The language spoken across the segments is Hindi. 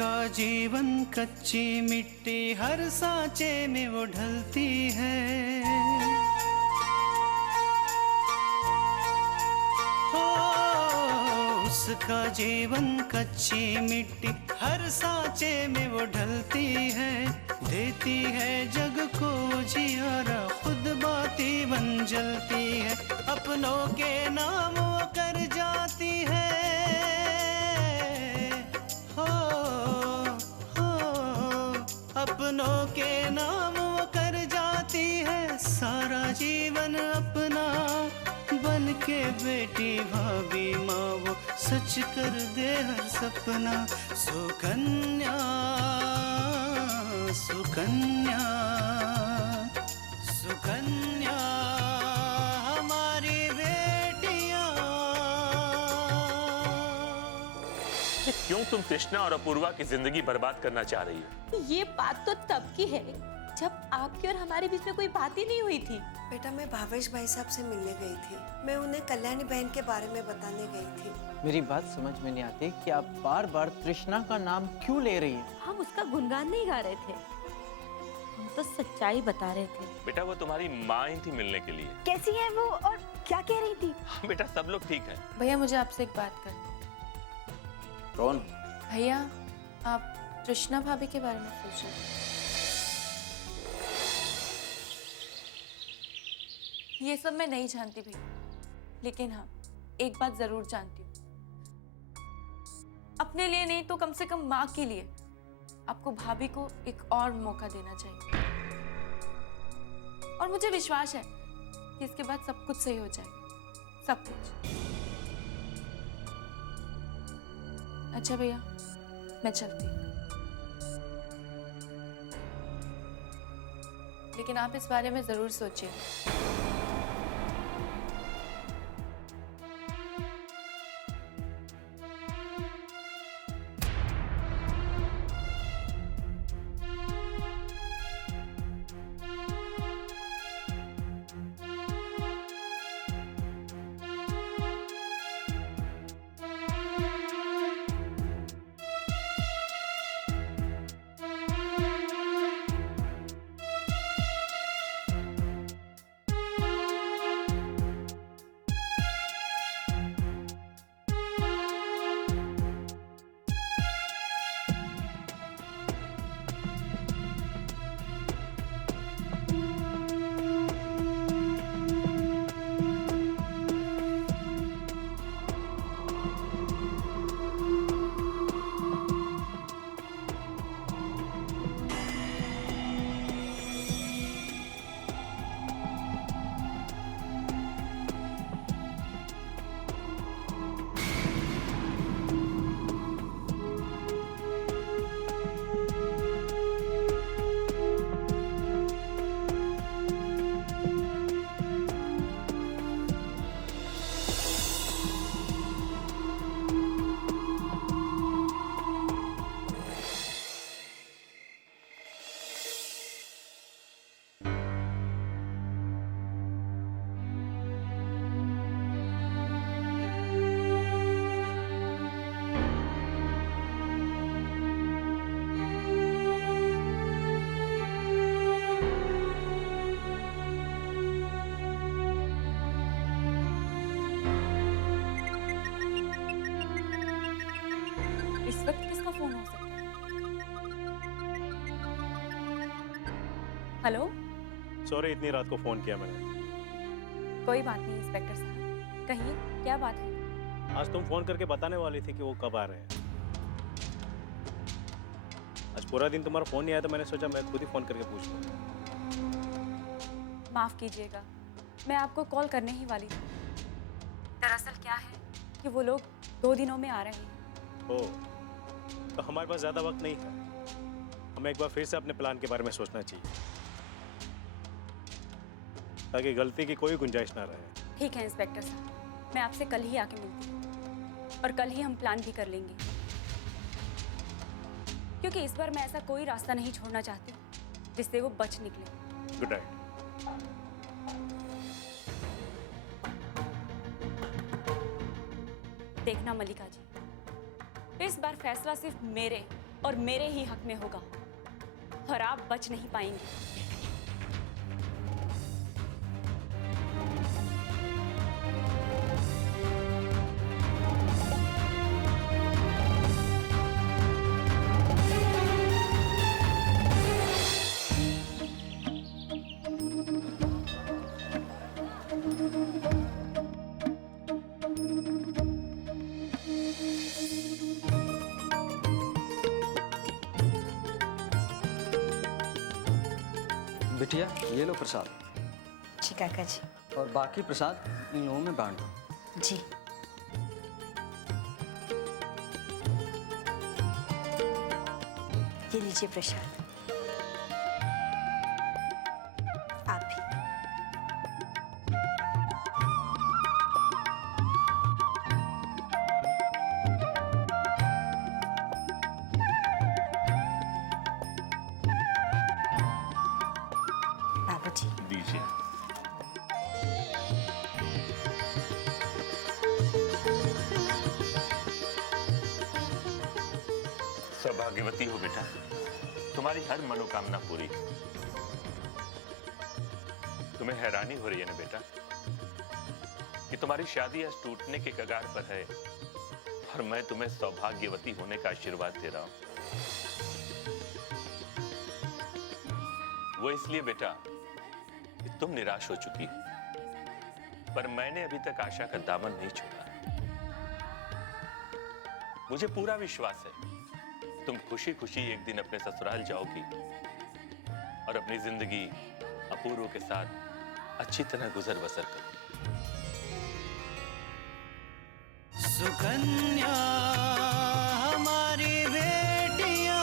उसका जीवन कच्ची मिट्टी, हर सांचे में वो ढलती है। हो उसका जीवन कच्ची मिट्टी, हर सांचे में वो ढलती है। देती है जग को जियारा, खुद बाती बन जलती है। अपनों के नाम वो कर जाती है। अपनों के नाम वो कर जाती है। सारा जीवन अपना बन के बेटी भाभी माँ वो सच कर दे हर सपना। सुकन्या सुकन्या सुकन्या हमारी बेटियां। क्यों तुम कृष्णा और अपूर्वा की जिंदगी बर्बाद करना चाह रही हो? ये बात तो तब की है जब आपकी और हमारे बीच में कोई बात ही नहीं हुई थी। बेटा मैं भावेश भाई साहब से मिलने गई थी। मैं उन्हें कल्याणी बहन के बारे में बताने गई थी। मेरी बात समझ में नहीं आती कि आप बार बार तृष्णा का नाम क्यों ले रही हैं? हम उसका गुणगान नहीं गा रहे थे, हम तो सच्चाई बता रहे थे। बेटा वो तुम्हारी माँ ही थी मिलने के लिए। कैसी है वो और क्या कह रही थी? बेटा सब लोग ठीक है। भैया मुझे आपसे एक बात करनी। कौन? भैया आप तृष्णा भाभी के बारे में पूछ रहे थे। ये सब मैं नहीं जानती भैया, लेकिन हाँ एक बात जरूर जानती हूँ। अपने लिए नहीं तो कम से कम माँ के लिए आपको भाभी को एक और मौका देना चाहिए। और मुझे विश्वास है कि इसके बाद सब कुछ सही हो जाएगा, सब कुछ। अच्छा भैया मैं चलती हूँ, लेकिन आप इस बारे में जरूर सोचिए। इस वक्त किसका फोन हो सकता है? हेलो। सॉरी इतनी रात को फोन किया मैंने। कोई बात नहीं इंस्पेक्टर साहब, कहिए क्या बात है? आज तुम फोन करके बताने वाली थी कि वो कब आ रहे हैं। आज पूरा दिन तुम्हारा फोन नहीं आया तो मैंने सोचा मैं खुद ही फोन करके पूछ लूं। माफ कीजिएगा, मैं आपको कॉल करने ही वाली थी। दरअसल क्या है कि वो लोग 2 दिनों में आ रहे हैं। ओह, तो हमारे पास ज़्यादा वक्त नहीं है। हमें एक बार फिर से अपने प्लान के बारे में सोचना चाहिए ताकि गलती की कोई गुंजाइश ना रहे। ठीक है इंस्पेक्टर साहब, मैं आपसे कल ही आके मिलती हूँ और कल ही हम प्लान भी कर लेंगे, क्योंकि इस बार मैं ऐसा कोई रास्ता नहीं छोड़ना चाहती जिससे वो बच निकले। Good night. देखना मल्लिका जी, इस बार फैसला सिर्फ मेरे और मेरे ही हक में होगा और आप बच नहीं पाएंगे। बिटिया ये लो प्रसाद, जी काका जी। और बाकी प्रसाद इन लोगों में बांट दो। जी। ये लीजिए प्रसाद। आप भी। बाबा जी। दीजिए। सौभाग्यवती हो बेटा, तुम्हारी हर मनोकामना पूरी। तुम्हें हैरानी हो रही है ना बेटा कि तुम्हारी शादी आज टूटने के कगार पर है और मैं तुम्हें सौभाग्यवती होने का आशीर्वाद दे रहा हूं। वो इसलिए बेटा कि तुम निराश हो चुकी हो, पर मैंने अभी तक आशा का दामन नहीं छोड़ा। मुझे पूरा विश्वास है तुम खुशी खुशी एक दिन अपने ससुराल जाओगी और अपनी जिंदगी अपूर्व के साथ अच्छी तरह गुजर बसर करोगी। सुकन्या हमारी बेटियां,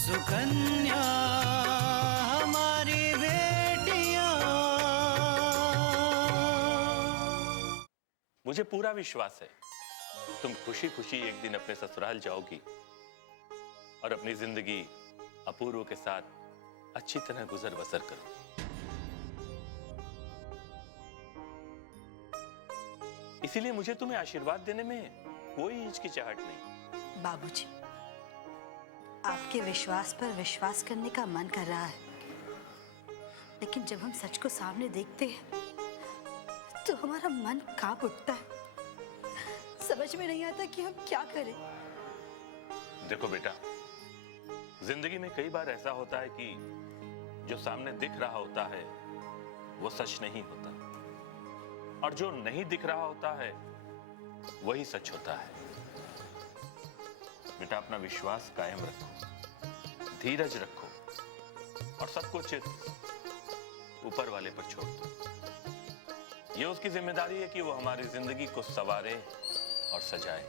सुकन्या हमारी बेटियां। मुझे पूरा विश्वास है तुम खुशी खुशी एक दिन अपने ससुराल जाओगी और अपनी जिंदगी अपूर्व के साथ अच्छी तरह गुजर बसर करोगी। इसीलिए मुझे तुम्हें आशीर्वाद देने में कोई हिचकिचाहट नहीं। बाबूजी, आपके विश्वास पर विश्वास करने का मन कर रहा है, लेकिन जब हम सच को सामने देखते हैं तो हमारा मन कांप उठता है। समझ में नहीं आता कि हम क्या करें। देखो बेटा, जिंदगी में कई बार ऐसा होता है कि जो सामने दिख रहा होता है वो सच नहीं होता, और जो नहीं दिख रहा होता है वही सच होता है। बेटा, अपना विश्वास कायम रखो, धीरज रखो और सब कुछ ऊपर वाले पर छोड़ दो। ये उसकी जिम्मेदारी है कि वो हमारी जिंदगी को संवारे और सजाए।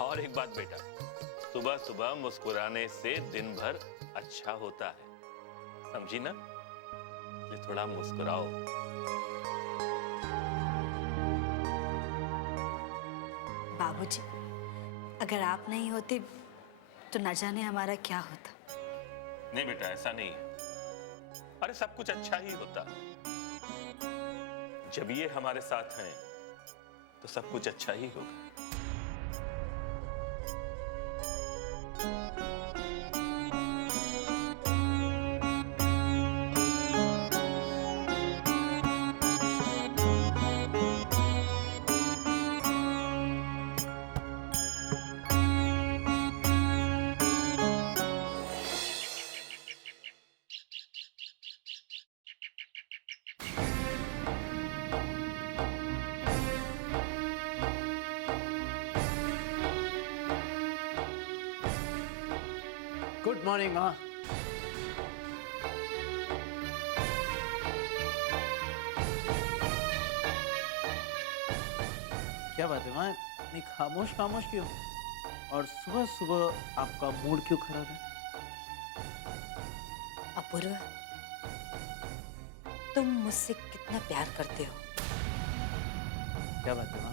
और एक बात बेटा, सुबह सुबह मुस्कुराने से दिन भर अच्छा होता है, समझी ना? ये थोड़ा मुस्कुराओ। बाबूजी, अगर आप नहीं होते तो न जाने हमारा क्या होता। नहीं बेटा, ऐसा नहीं है। अरे सब कुछ अच्छा ही होता। जब ये हमारे साथ हैं तो सब कुछ अच्छा ही होगा। गुड मॉर्निंग माँ। क्या बात है माँ, इतनी खामोश खामोश क्यों? और सुबह सुबह आपका मूड क्यों खराब है? अपूर्व, तुम मुझसे कितना प्यार करते हो। क्या बात है माँ,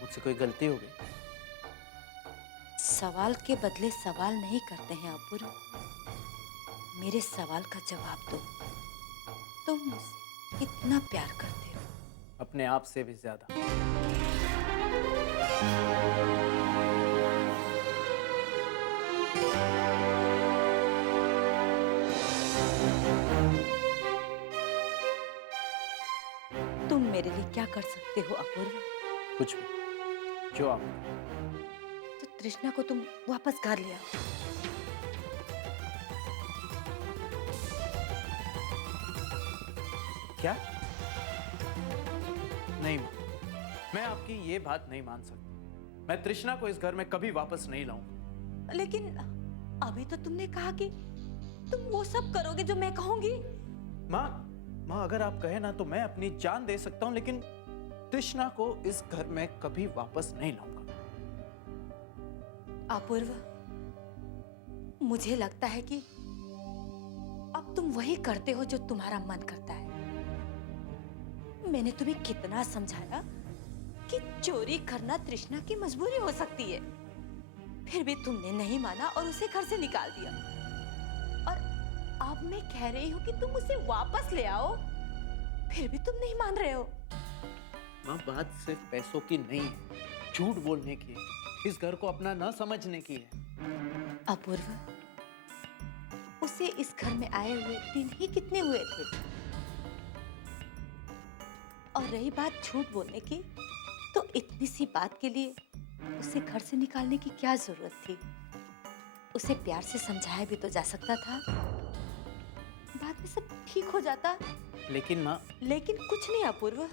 मुझसे कोई गलती हो गई? सवाल के बदले सवाल नहीं करते हैं अपूर्व। मेरे सवाल का जवाब दो, तुम मुझसे कितना प्यार करते हो? अपने आप से भी ज्यादा। तुम मेरे लिए क्या कर सकते हो अपूर्व? कुछ भी, जो आप। तो तृष्णा को तुम वापस घर ले आओ। क्या? नहीं माँ, मैं आपकी ये बात नहीं मान सकता। मैं तृष्णा को इस घर में कभी वापस नहीं लाऊंगा। लेकिन अभी तो तुमने कहा कि तुम वो सब करोगे जो मैं कहूंगी। माँ अगर आप कहे ना तो मैं अपनी जान दे सकता हूँ, लेकिन तृष्णा को इस घर में कभी वापस नहीं लाऊंगा। अपूर्व, मुझे लगता है कि अब तुम वही करते हो जो तुम्हारा मन करता है। मैंने तुम्हें कितना समझाया कि चोरी करना तृष्णा की मजबूरी हो सकती है, फिर भी तुमने नहीं माना और उसे घर से निकाल दिया। और अब मैं कह रही हूँ कि तुम उसे वापस ले आओ, फिर भी तुम नहीं मान रहे हो। माँ बात सिर्फ पैसों की नहीं है, झूठ बोलने की है, इस घर को अपना न समझने की है। अपूर्व, उसे इस घर में आए हुए दिन ही कितने हुए थे? और रही बात झूठ बोलने की, तो इतनी सी बात के लिए उसे घर से निकालने की क्या जरूरत थी? उसे प्यार से समझाया भी तो जा सकता था, बाद में सब ठीक हो जाता। लेकिन माँ, लेकिन कुछ नहीं अपूर्व,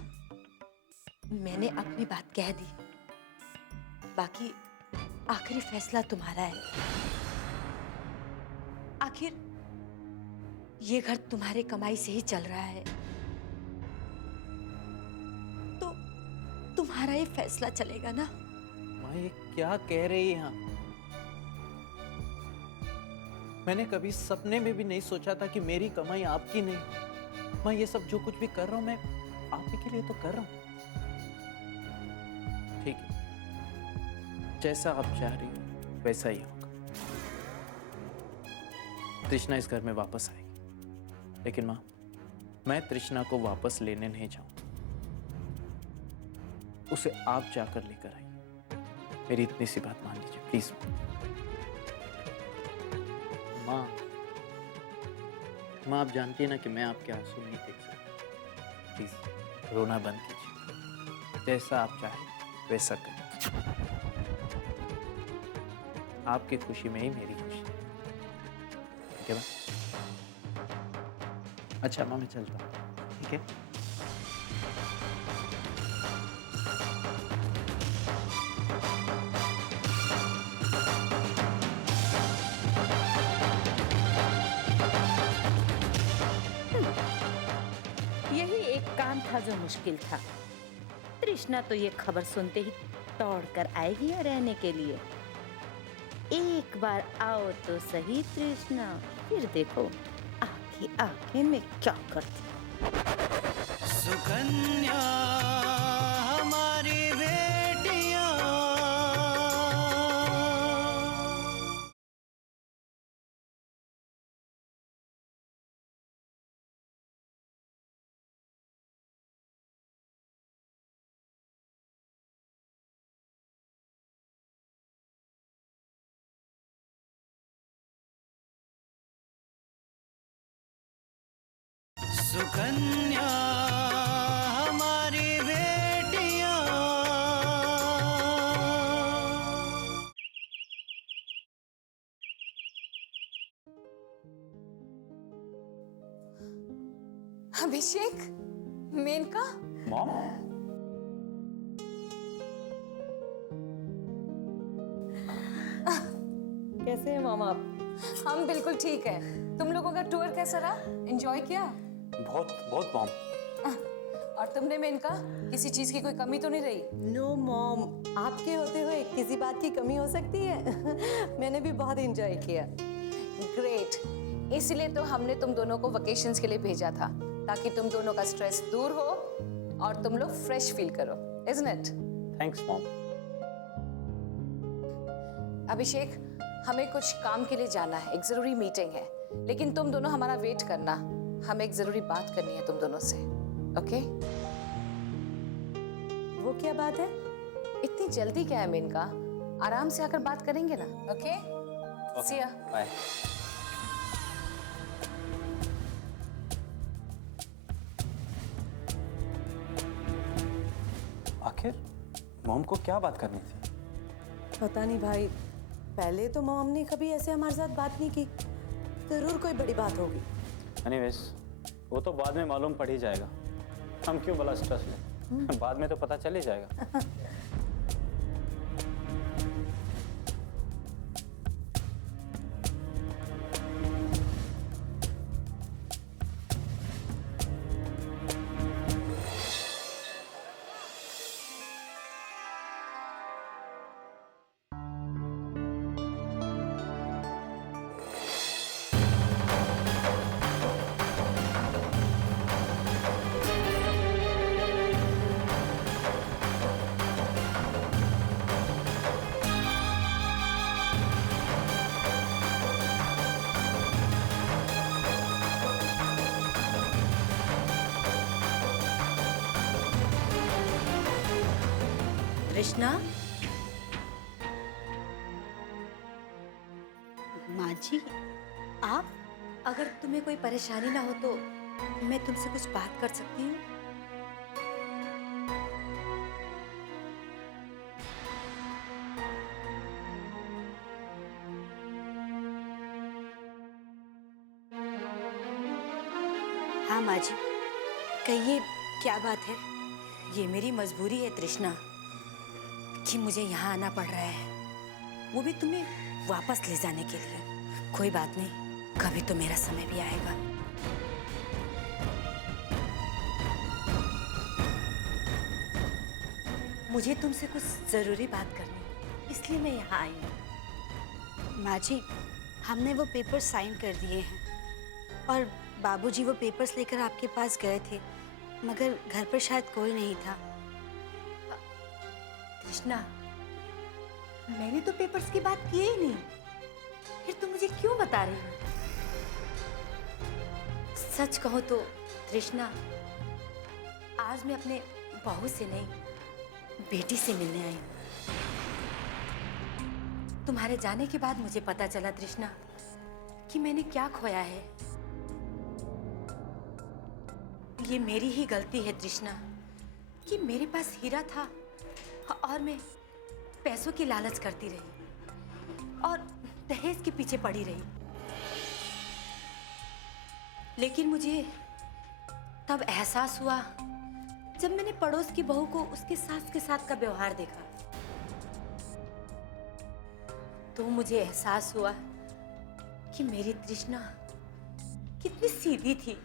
मैंने अपनी बात कह दी, बाकी आखिरी फैसला तुम्हारा है। आखिर ये घर तुम्हारे कमाई से ही चल रहा है, तो तुम्हारा ये फैसला चलेगा ना? माँ ये क्या कह रही हैं आप? मैंने कभी सपने में भी नहीं सोचा था कि मेरी कमाई आपकी नहीं। माँ ये सब जो कुछ भी कर रहा हूं मैं आप ही के लिए तो कर रहा हूं। ठीक है, जैसा आप चाह रही हो वैसा ही होगा। तृष्णा इस घर में वापस आएगी, लेकिन माँ मैं तृष्णा को वापस लेने नहीं जाऊंगा। उसे आप जाकर लेकर आइए। मेरी इतनी सी बात मान लीजिए प्लीज। माँ आप जानती है ना कि मैं आपके आंसू नहीं देख सकता। प्लीज रोना बंद कीजिए, जैसा आप चाहे वैसा करें। आपकी खुशी में ही मेरी खुशी है। ठीक है माँ? अच्छा माँ मैं चलता हूँ। ठीक है? यही एक काम था जो मुश्किल था। तृष्णा तो ये खबर सुनते ही दौड़ कर आएगी रहने के लिए। एक बार आओ तो सही तृष्णा, फिर देखो आंखें आंखें में क्या करती। सुकन्या हमारी बेटियां, सुकन्या हमारी बेटियां। अभिषेक, मेनका, मॉम, कैसे हैं मामा आप? हम बिल्कुल ठीक है। तुम लोगों का टूर कैसा रहा? एंजॉय किया? बहुत बहुत मॉम। और तुमने मेनका, किसी चीज की कोई कमी तो नहीं रही? नो मॉम, आपके होते हुए किसी बात की कमी हो सकती है? मैंने भी बहुत एंजॉय किया। ग्रेट, इसलिए तो हमने तुम दोनों को वकेशंस के लिए भेजा था, ताकि तुम दोनों का स्ट्रेस दूर हो और तुम लोग फ्रेश फील करो, isn't it? Thanks mom. अभिषेक, हमें कुछ काम के लिए जाना है, एक जरूरी मीटिंग है, लेकिन तुम दोनों हमारा वेट करना, हमें एक जरूरी बात करनी है तुम दोनों से, ओके? वो क्या बात है? इतनी जल्दी क्या है मेनका, आराम से आकर बात करेंगे ना, ओके? See ya. बाय। आखिर मॉम को क्या बात करनी थी? पता नहीं भाई, पहले तो मॉम ने कभी ऐसे हमारे साथ बात नहीं की। जरूर कोई बड़ी बात होगी। एनीवेज, वो तो बाद में मालूम पड़ ही जाएगा। हम क्यों भला स्ट्रेस लें? बाद में तो पता चल ही जाएगा। कृष्णा, माँ जी, आप? अगर तुम्हें कोई परेशानी ना हो तो मैं तुमसे कुछ बात कर सकती हूँ? हाँ माँ जी, कहिए क्या बात है? ये मेरी मजबूरी है तृष्णा कि मुझे यहाँ आना पड़ रहा है, वो भी तुम्हें वापस ले जाने के लिए। कोई बात नहीं, कभी तो मेरा समय भी आएगा। मुझे तुमसे कुछ जरूरी बात करनी है, इसलिए मैं यहाँ आई हूँ। माँ जी, हमने वो पेपर साइन कर दिए हैं और बाबूजी वो पेपर्स लेकर आपके पास गए थे, मगर घर पर शायद कोई नहीं था। कृष्णा, मैंने तो पेपर्स की बात की ही नहीं, फिर तुम मुझे क्यों बता रही हो? सच कहो तो कृष्णा, आज मैं अपने बहू से नहीं, बेटी से मिलने आई हूँ। तुम्हारे जाने के बाद मुझे पता चला कृष्णा कि मैंने क्या खोया है। ये मेरी ही गलती है कृष्णा कि मेरे पास हीरा था और मैं पैसों की लालच करती रही और दहेज के पीछे पड़ी रही। लेकिन मुझे तब एहसास हुआ जब मैंने पड़ोस की बहू को उसके सास के साथ का व्यवहार देखा, तो मुझे एहसास हुआ कि मेरी तृष्णा कितनी सीधी थी,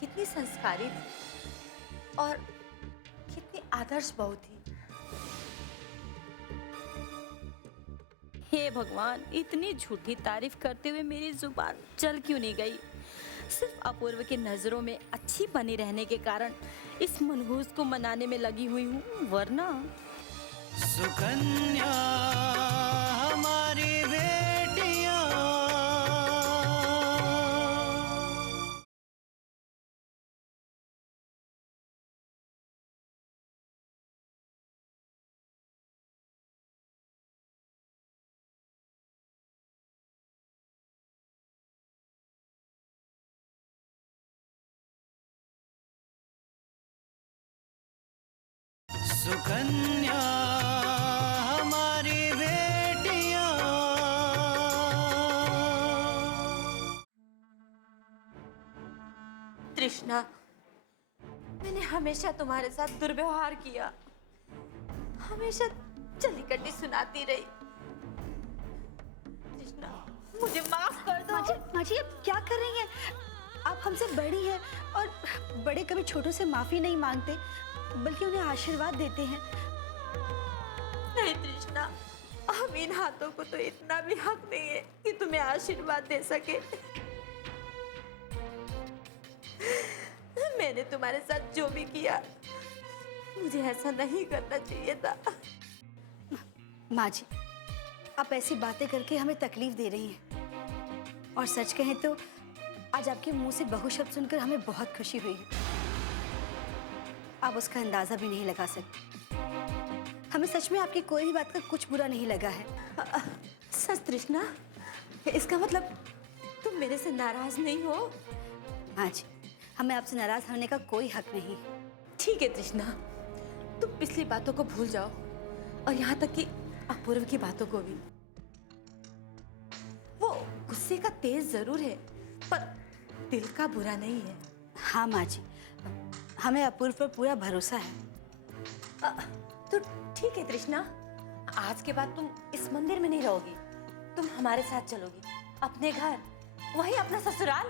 कितनी संस्कारी थी और कितनी आदर्श बहू थी। हे भगवान, इतनी झूठी तारीफ करते हुए मेरी जुबान चल क्यों नहीं गई? सिर्फ अपूर्व के नजरों में अच्छी बनी रहने के कारण इस मनहूस को मनाने में लगी हुई हूँ, वरना सुकन्या हमारी बेटियां। सुकन्या हमारी बेटियां। तृष्णा, मैंने हमेशा तुम्हारे साथ दुर्व्यवहार किया, हमेशा चली कटी सुनाती रही। तृष्णा, मुझे माफ कर दो। माँ जी, आप क्या कर रही हैं? आप हमसे बड़ी हैं और बड़े कभी छोटों से माफी नहीं मांगते, बल्कि उन्हें आशीर्वाद देते हैं। नहीं तृष्णा, हम इन हाथों को तो इतना भी हक नहीं है कि तुम्हें आशीर्वाद दे सके। मैंने तुम्हारे साथ जो भी किया, मुझे ऐसा नहीं करना चाहिए था। माँ जी, आप ऐसी बातें करके हमें तकलीफ दे रही हैं। और सच कहें तो आज आपके मुंह से बहु शब्द सुनकर हमें बहुत खुशी हुई है। आप उसका अंदाजा भी नहीं लगा सकते। हमें सच में आपकी कोई भी बात का कुछ बुरा नहीं लगा है। सच तृष्णा, इसका मतलब तुम मेरे से नाराज नहीं हो? हाँ जी, हमें आपसे नाराज होने का कोई हक नहीं। ठीक है तृष्णा, तुम पिछली बातों को भूल जाओ और यहाँ तक कि अपूर्व की बातों को भी। वो गुस्से का तेज जरूर है पर दिल का बुरा नहीं है। हाँ माँ जी, हमें अपूर्व पर पूरा भरोसा है। तो ठीक है तृष्णा, आज के बाद तुम इस मंदिर में नहीं रहोगी, तुम हमारे साथ चलोगी अपने घर, वही अपना ससुराल।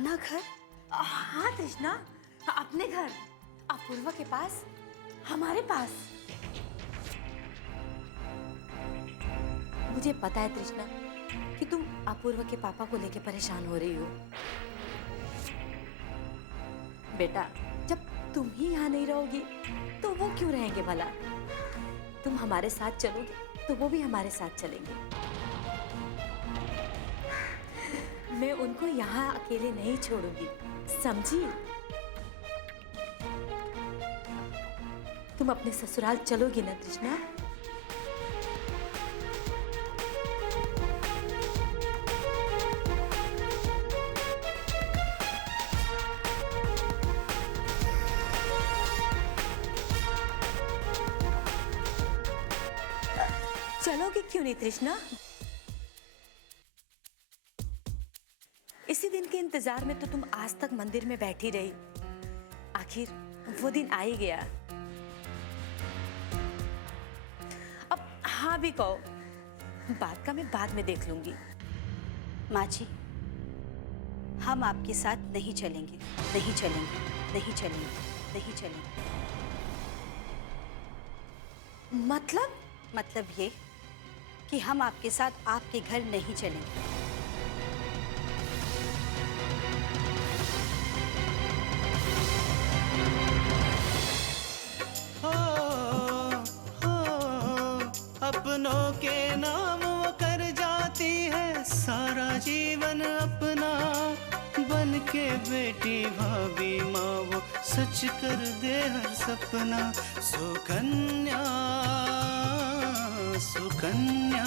ना घर? हाँ तृष्णा, अपने घर, अपूर्व के पास, हमारे पास। मुझे पता है तृष्णा कि तुम अपूर्व के पापा को लेकर परेशान हो रही हो। बेटा, जब तुम ही यहाँ नहीं रहोगी तो वो क्यों रहेंगे भला? तुम हमारे साथ चलोगे तो वो भी हमारे साथ चलेंगे। मैं उनको यहाँ अकेले नहीं छोड़ूंगी, समझी? तुम अपने ससुराल चलोगी ना तृष्णा? चलोगी क्यों नहीं तृष्णा? इसी दिन के इंतजार में तो तुम आज तक मंदिर में बैठी रही। आखिर वो दिन आ ही गया। अब हाँ भी कहो, बात का मैं बाद में देख लूंगी। माँ जी, हम आपके साथ नहीं चलेंगे, नहीं चलेंगे, नहीं चलेंगे, नहीं चलेंगे। मतलब ये कि हम आपके साथ आपके घर नहीं चलेंगे। अपनों के नाम वो कर जाती है सारा जीवन अपना, बन के बेटी भाभी माँ वो सच कर दे हर सपना। सुकन्या सुकन्या